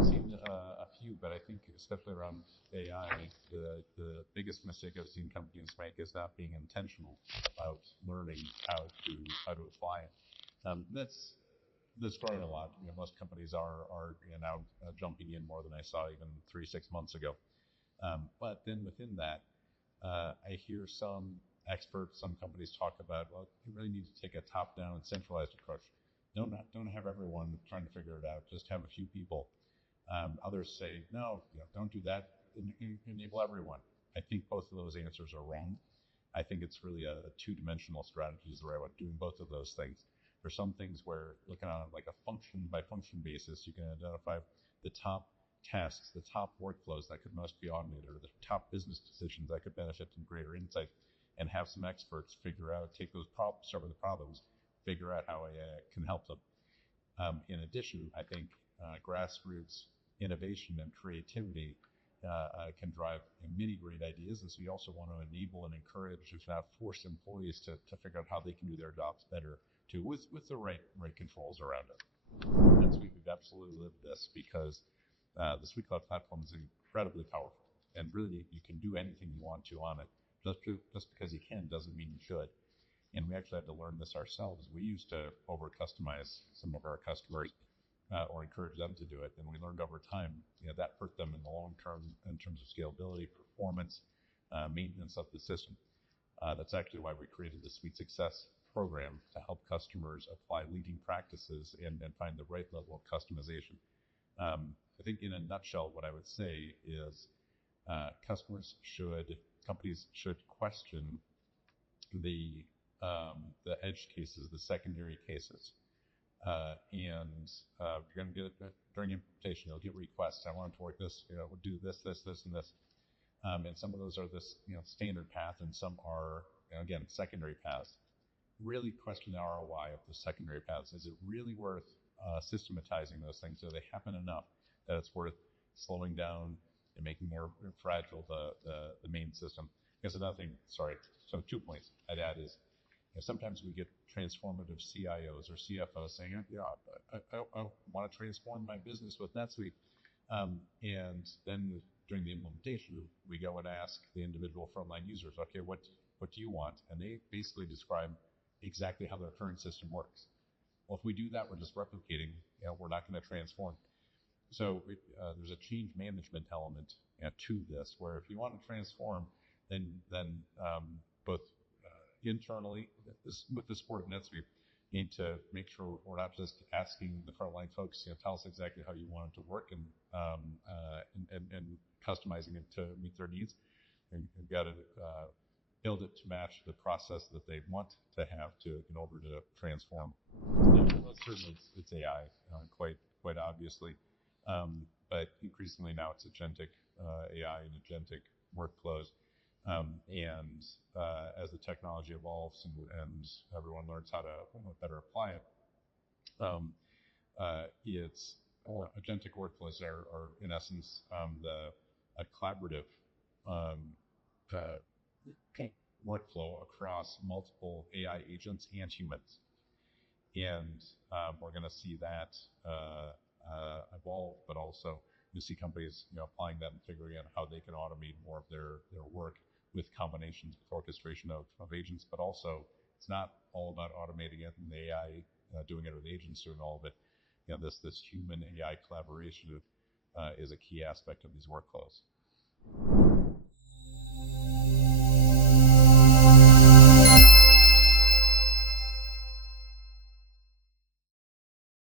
I've seen a few, but I think especially around AI, the biggest mistake I've seen companies make is not being intentional about learning how to apply it. That's growing a lot. Most companies are now jumping in more than I saw even 3-6 months ago. But then within that, I hear some experts, some companies talk about, well, you really need to take a top-down and centralized approach. Don't have everyone trying to figure it out. Just have a few people. Others say, no, don't do that. Enable everyone. I think both of those answers are wrong. I think it's really a two-dimensional strategy is the right way, doing both of those things. There's some things where looking on like a function by function basis, you can identify the top tasks, the top workflows that could most be automated, or the top business decisions that could benefit from greater insight, and have some experts figure out, take those problems, start with the problems, figure out how AI can help them. In addition, I think grassroots innovation and creativity can drive many great ideas, and so you also want to enable and encourage, if not force employees to figure out how they can do their jobs better too, with the right controls around it. And so we've absolutely lived this because the SuiteCloud platform is incredibly powerful, and really you can do anything you want to on it. Just because you can doesn't mean you should. And we actually had to learn this ourselves. We used to over-customize some of our customers or encourage them to do it. And we learned over time, that hurt them in the long term in terms of scalability, performance, maintenance of the system. That's actually why we created the Suite Success program to help customers apply leading practices and find the right level of customization. I think in a nutshell, what I would say is companies should question the edge cases, the secondary cases. And you're going to get it during implementation. You'll get requests. I want it to work this, we'll do this, and this. And some of those are this, standard path, and some are, again, secondary paths. Really question the ROI of the secondary paths. Is it really worth systematizing those things? Do they happen enough that it's worth slowing down and making more fragile the main system? I guess another thing, so 2 points I'd add is, sometimes we get transformative CIOs or CFOs saying, I want to transform my business with NetSuite. And then during the implementation, we go and ask the individual frontline users, okay, what do you want? And they basically describe exactly how their current system works. Well, if we do that, we're just replicating, we're not going to transform. So there's a change management element to this, where if you want to transform, then both internally, with the support of NetSuite, need to make sure we're not just asking the frontline folks, tell us exactly how you want it to work and customizing it to meet their needs. And you've got to build it to match the process that they want to have in order to transform. Most certainly it's AI, quite obviously, but increasingly now it's agentic AI and agentic workflows. And as the technology evolves and everyone learns how to better apply it, it's agentic workflows are in essence a collaborative workflow across multiple AI agents and humans. And we're going to see that evolve, but also you see companies applying that and figuring out how they can automate more of their work with combinations with orchestration of agents. But also it's not all about automating it and the AI doing it or the agents doing all of it. This human AI collaboration is a key aspect of these workflows.